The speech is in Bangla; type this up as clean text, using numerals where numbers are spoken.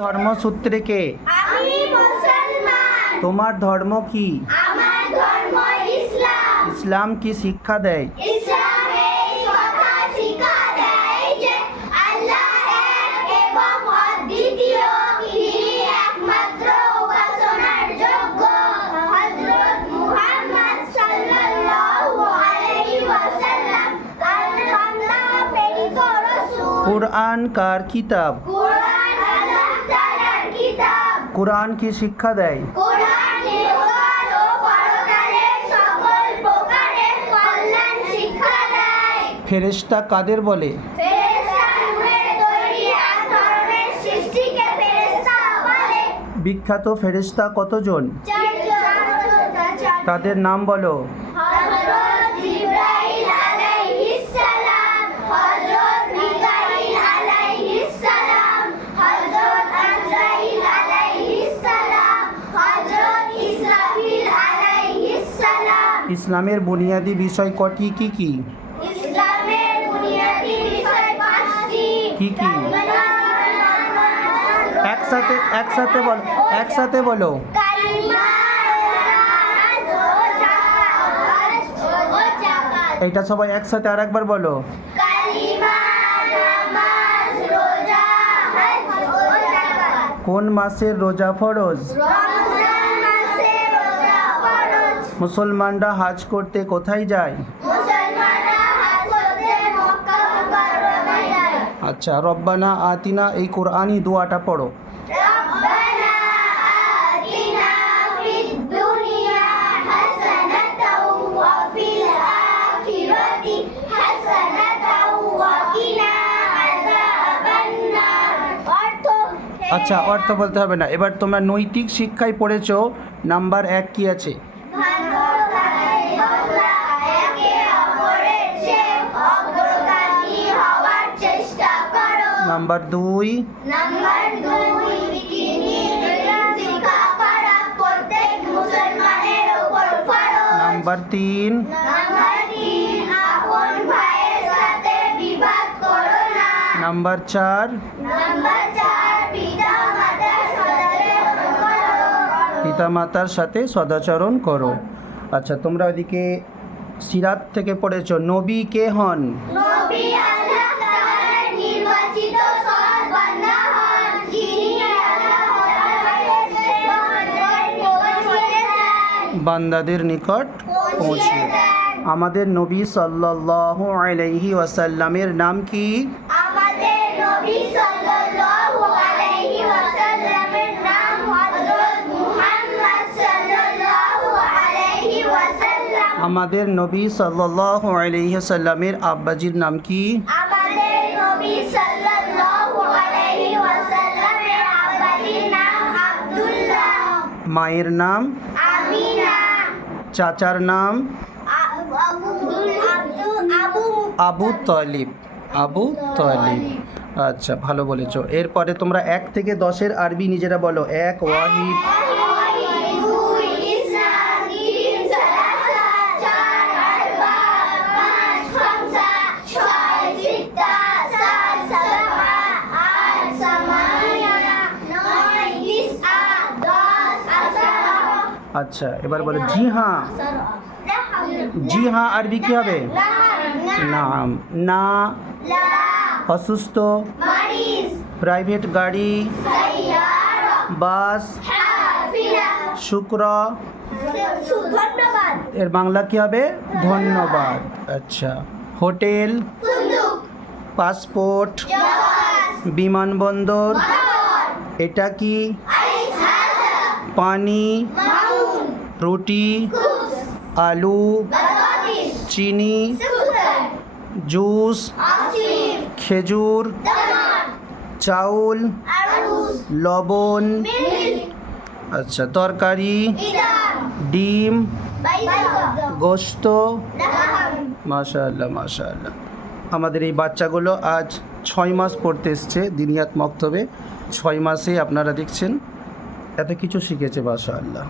ধর্মসূত্রে কে? আমি মুসলমান। তোমার ধর্ম কি? আমার ধর্ম ইসলাম। ইসলাম কি শিক্ষা দেয়? ইসলাম এই কথা শিক্ষা দেয় যে আল্লাহ এক এবং অদ্বিতীয়, তিনি একমাত্র উপাসনার যোগ্য। হযরত মুহাম্মদ সাল্লাল্লাহু আলাইহি ওয়াসাল্লাম আল্লাহর বান্দা প্রেরিত রাসূল। কুরআন কার কিতাব? কুরআন আল্লাহ তাআলার কিতাব। কুরআন কি শিক্ষা দেয়? কুরআন ইহকাল ও পরকালের সকল প্রকারের কল্যাণ শিক্ষা দেয়। ফেরেশতা কাদের বলে? ফেরেশতা নূরের তৈরি এক ধরনের সৃষ্টিকে ফেরেশতা বলে। বিখ্যাত ফেরেশতা কতজন? চারজন। তাদের নাম বলো। হযরত জিবরাইল আলাইহিস সালাম, হযরত মিকাইল আলাইহিস সালাম, হযরত আজরাইল আলাইহিস সালাম, হযরত ইসরাফিল আলাইহিস সালাম। ইসলামের বুনিয়াদী বিষয় কটি কি কি? ইসলামের বুনিয়াদী বিষয় পাঁচটি। কি কি? একসাথে বলো, একসাথে বলো। কালিমা, নামাজ ও যাকাত ও যাকাত। এটা সবাই একসাথে আরেকবার বলো। কালিমা, নামাজ, রোজা, হজ ও যাকাত। কোন মাসের রোজা ফরজ? রমজান মাসে রোজা ফরজ। মুসলমানরা হাজ করতে কোথায় যায়? মুসলমানরা হজ করতে মক্কা মুকাররমায় যায়। আচ্ছা, রব্বানা আতিনা এই কোরআনি দোয়াটা পড়ো। রব্বানা আতিনা ফিদ দুনিয়া হাসানাতাও ওয়া ফিল আখিরাতি হাসানাতাও ওয়া কিনা আযাবান নার। আচ্ছা, অর্থ বলতে হবে না। এবার তোমরা নৈতিক শিক্ষায় পড়েছো, নাম্বার 1 কি আছে? একে অপরের চেয়ে অগ্রগামী হওয়ার চেষ্টা করো। নাম্বার 2? নাম্বার 2, তিনি শিক্ষা করা প্রত্যেক মুসলমানের উপর ফরজ। নাম্বার 3? নাম্বার 3, আপন ভাইয়ের সাথে বিবাদ করো না। নাম্বার 4? নাম্বার 4, পিতামাতার সাথে সদাচরণ করো। আচ্ছা, তোমরা ওইদিকে সিরাত থেকে পড়েছো, নবী কে হন? নবী আল্লাহ তাআলার নির্বাচিত সৎ বান্দা হন, যিনি আল্লাহ তাআলার পৌঁছিয়ে দেন। বান্দাদের নিকট পৌঁছিয়ে দেন। আমাদের নবী সাল্লাল্লাহু আলাইহি ওয়াসাল্লামের নাম কি? আমাদের নবী সাল্লাল্লাহু আলাইহি ওয়াসাল্লামের নাম হযরত মুহাম্মদ সাল্লাল্লাহু আলাইহি ওয়াসাল্লাম। আমাদের নবী সাল্লাল্লাহু আলাইহি ওয়াসাল্লামের আব্বাজির নাম কি? আমাদের নবী সাল্লাল্লাহু আলাইহি ওয়াসাল্লামের আব্বাজির নাম আব্দুল্লাহ। মায়ের নাম? আমিনা। চাচার নাম? আবু তালিব। আবু তালিব। আচ্ছা, ভালো বলেছো। এরপরে তোমরা 1 থেকে 10-এর আরবি নিজেরা বলো। 1 ওয়াহিদ, 2 ইসলাম, 3 সালাসা, 4 আরবা, 5 খামসা, 6 সিত্তা, 7 সাবাআ, 8 সামানিয়া, 9 তিসআ, 10 আশারা। আচ্ছা, এবার বলো জি হ্যাঁ। জি হ্যাঁ আরবি কি হবে? নাম। না অসুস্থ, মারিজ, প্রাইভেট গাড়ি, সাইয়ারা, বাস, হাফিলা। শুক্র, ধন্যবাদ। এর বাংলা কি হবে? ধন্যবাদ। আচ্ছা, হোটেল, সুন্দুক, পাসপোর্ট, জাহাজ, বিমানবন্দর, মাহর, এটা কি? আইস হাজা, পানি, মাউন, রুটি, কুস, আলু, বাতাবিস, চিনি, সুগার, জুস, আসির, খেজুর, দামার, চাউল, আরুস, লবণ। মিল্ক, আচ্ছা, তরকারি, ইদাম, ডিম, বাইদা, গোশত। লাহাম। মাশাআল্লাহ, মাশাআল্লাহ। আমাদের এই বাচ্চাগুলো আজ 6 মাস পড়তে এসছে দিনিয়াত মক্তবে। 6 মাসে আপনারা দেখছেন এত কিছু শিখেছে, মাশাআল্লাহ।